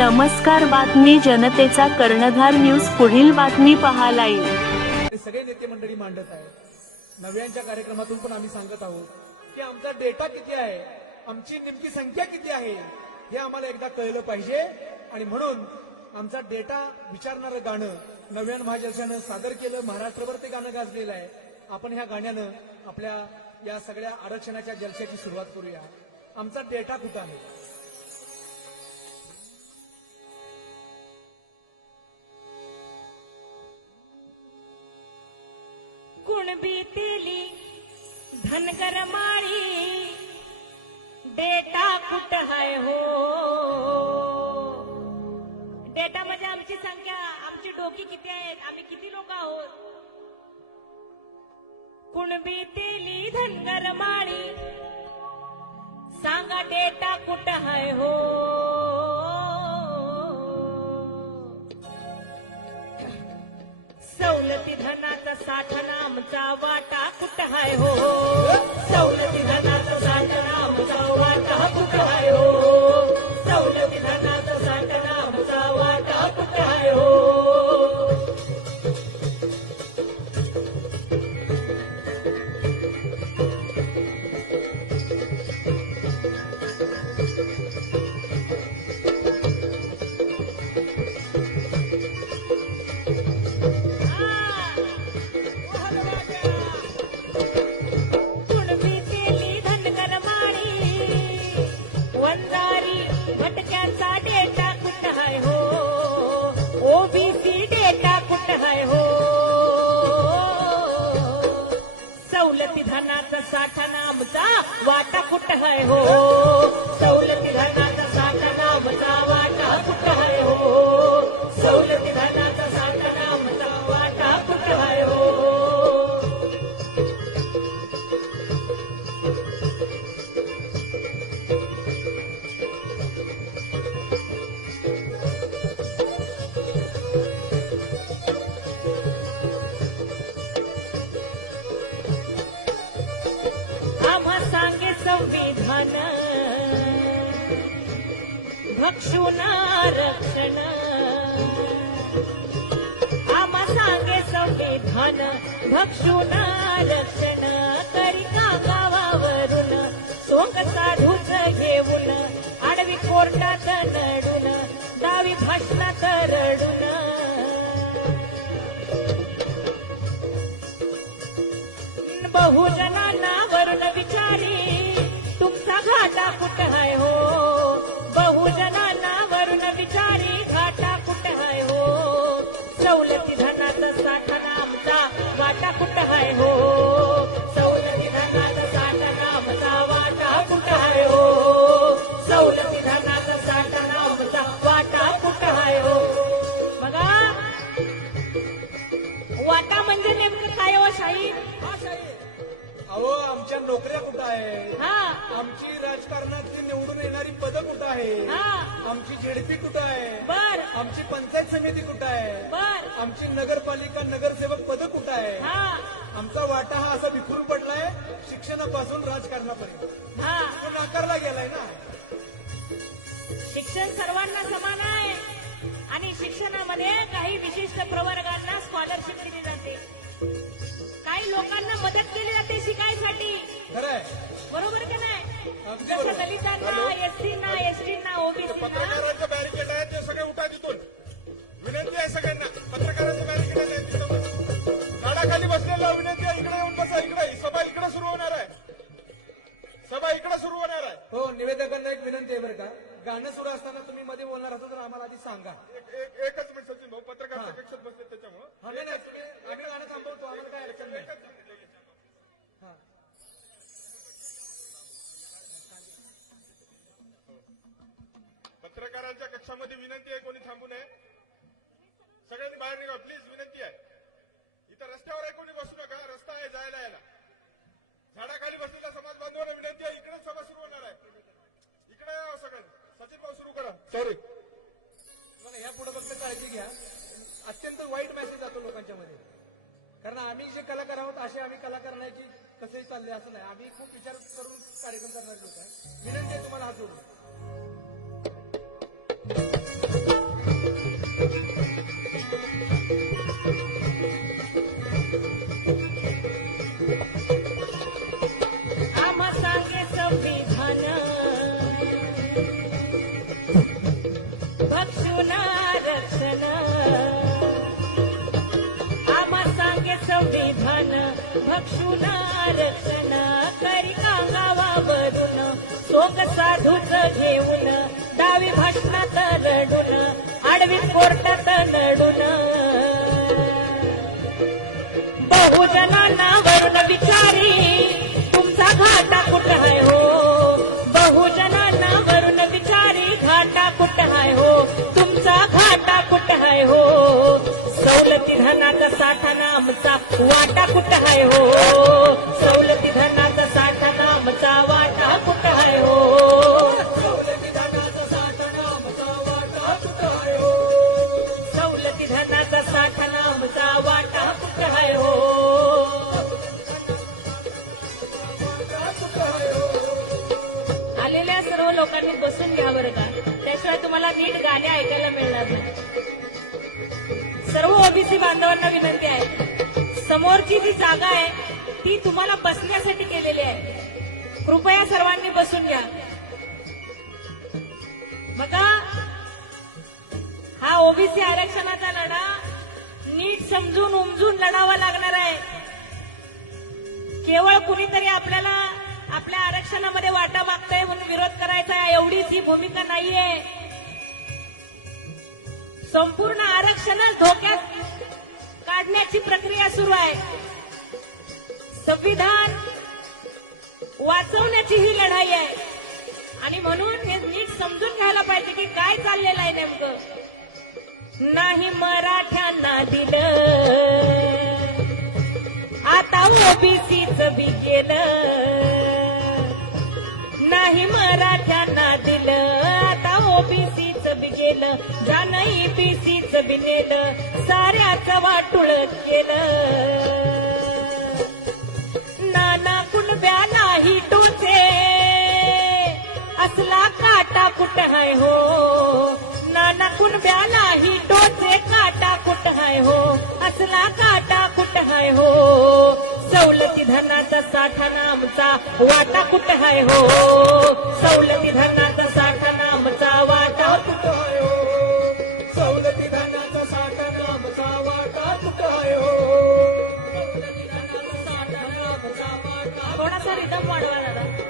नमस्कार, बातमी जनतेचा कर्णधार न्यूज. पुढील बातमी पहा लाईव्ह. सगळे नेते मंडळी मांडत आहेत. नव्यांच्या कार्यक्रमातून पण आम्ही सांगत आहोत की आमचा डेटा किती आहे, आमची नेमकी संख्या किती आहे हे आम्हाला एकदा कळलं पाहिजे. आणि म्हणून आमचा डेटा विचारणारं गाणं नव्यान महाजलशानं सादर केलं. महाराष्ट्रभर ते गाणं गाजलेलं आहे. आपण ह्या गाण्यानं आपल्या या सगळ्या आरक्षणाच्या जलशाची सुरुवात करूया. आमचा डेटा कुठं आहे? कुणबी तेली धनगर माळी डेटा कुठ आहे हो. डेटा म्हणजे आमची संख्या, आमची डोकी किती आहेत, आम्ही किती लोक आहोत. कुणबी तेली धनगर माळी सांगा डेटा कुठ आहे हो. सवलती धनाचा साठा आमचा वाटा कुठ आहे हो. सवलती धनाचा साठा आमचा वाटा कुठ आहे हो. सवलती धनाचा साठा आमचा वाटा कुठ आहे हो. भटक्यांचा डेटा कुठ आहे हो. ओबीसी डेटा कुठ आहे हो. सवलती धनाचा साठा आमचा वाटा कुठ आहे हो. सवलती धनाचा साठा आमचा वाटा कुठ आहे हो. सवलती धनाचा साठा आमचा वाटा कुठ आहे हो. आम्हा सांगे संविधान भक्षून रक्षण. आम्हा सांगे संविधान भक्षून रक्षण. तरी का गावावरून सोंग साधूच घेऊन आडवी कोर्टात लढून दावी भाषणात रडून बहुजनांना वरून विचारी तुमचा घाटा कुठ आहे हो. बहुजनांना वरून विचारी घाटा कुठ आहे हो. सवलती धनाचा साठा आमचा वाटा कुठ आहे हो. सवलती धनाचा साठा आमचा वाटा कुठ आहे हो. सवलती धनाचा साठा आमचा वाटा कुठ आहे हो. बघा, वाटा म्हणजे नेमकं काय हो शाही? अहो, आमच्या नोकऱ्या कुठं आहेत? आमची राजकारणातली निवडून येणारी पदं कुठं आहे? आमची जेडपी कुठं आहे? बर. आमची पंचायत समिती कुठं आहे? बर. आमची नगरपालिका नगरसेवक पदं कुठं आहे? आमचा वाटा हा असा विखुरून पडलाय शिक्षणापासून राजकारणापर्यंत. तो नाकारला गेलाय ना. शिक्षण सर्वांना समान आहे आणि शिक्षणामध्ये काही विशिष्ट प्रवर्गांना स्कॉलरशिप दिली जाते. काही लोकांना मदत केली जाते शिकायसाठी. खरंय, बरोबर का नाही? जसं दलितांना, एससीना, एसटीना, ओबीसीना. पत्रकारांचं बॅरिकेड आहे ते सगळे उठा तिथून. विनंती आहे सगळ्यांना. पत्रकारांचं बॅरिकेड आहे तिथं. झाडाखाली बसलेला विनंती आहे, इकडे येऊन बसा. इकडे सभा इकडे सुरू होणार आहे. सभा इकडे सुरू होणार आहे. हो, निवेदकांना एक विनंती आहे बरं का, गाणं सुरू असताना तुम्ही मध्ये बोलणार असाल तर आम्हाला आधी सांगा. एकच मिनिट सचिन भाऊ, पत्रकार कक्षात बसले त्याच्यामुळे आम्ही गाणं थांबवतो, आम्हाला काय अडचण नाही. पत्रकारांच्या कक्षामध्ये विनंती आहे, कोणी थांबू नये. सगळ्यांनी बाहेर निघा प्लीज, विनंती आहे. इथं रस्त्यावर आहे, कोणी बसू नका. रस्ता आहे जायला यायला. झाडाखाली बसलेल्या समाज बांधवांना विनंती आहे, इकडे सभा सुरू होणार आहे. इकडे यावं सगळ्यांनी. सचिन भाऊ सुरू करा. सॉरी, ह्या पुढे फक्त काळजी घ्या. अत्यंत वाईट मेसेज जातो लोकांच्या मध्ये. कारण आम्ही जे कलाकार आहोत असे आम्ही कलाकार नाही की कसंही चाललंय असं नाही. आम्ही खूप विचार करून कार्यक्रम करणारे लोक आहे. विनंती आहे तुम्हाला हात जोडून. भक्षुना रक्षण आम्हा सांगे संविधान भक्षुना रक्षण करी कांगावावरून सोंग साधूच घेऊन डावी भाषणात लढून आडवीत कोर्टात लढून बहुजनांना वरून विचारी तुमचा घाटा कुठं आहे हो बहुजनांना वरून विचारी घाटा कुठं आहे हो तुमचा घाटा कुठं आहे हो सवलती धनाचा साठा आमचा वाटा कुठं आहे हो सवलती धनाचा साठा आमचा वाटा कुठं आहे हो सवलती धनाचा साठा आमचा वाटा कुठं आहे हो आलेल्या सर्व लोकांनी बसून घ्या बरं का त्याशिवाय तुम्हाला नीट गाणे ऐकायला मिळणार नाही सर्व ओबीसी बांधवांना विनंती आहे समोरची जी जागा आहे ती तुम्हाला बसण्यासाठी केलेली आहे कृपया सर्वांनी बसून घ्या बघा हा ओबीसी आरक्षणाचा लढा नीट समजून उमजून लढावा लागणार आहे केवळ कुणीतरी आपल्याला आपल्या आरक्षणामध्ये वाटा मागताय म्हणून विरोध करायचा आहे एवढीच ही भूमिका नाहीये संपूर्ण आरक्षणच धोक्यात काढण्याची प्रक्रिया सुरू आहे संविधान वाचवण्याची ही लढाई आहे आणि म्हणून हे नीट समजून घ्यायला पाहिजे की काय चाललेलं आहे नेमकं नाही मराठ्यांना दिलं आता ओबीसीच बी केलं नाही मराठ्यांना दिलं आता ओबीसीच बी गेलं ज्यानं ईबीसीच बी नेलं साऱ्याच वाटुळ केलं नाना कुणब्या नाही टोचे असला काटा कुठं आहे हो नाना कुणब्या नाही टोचे काटा कुठं आहे हो असला काटा कुठं आहे हो सवलती धनाचा साठा आमचा वाटा कुठं आहे हो सवलती धनाचा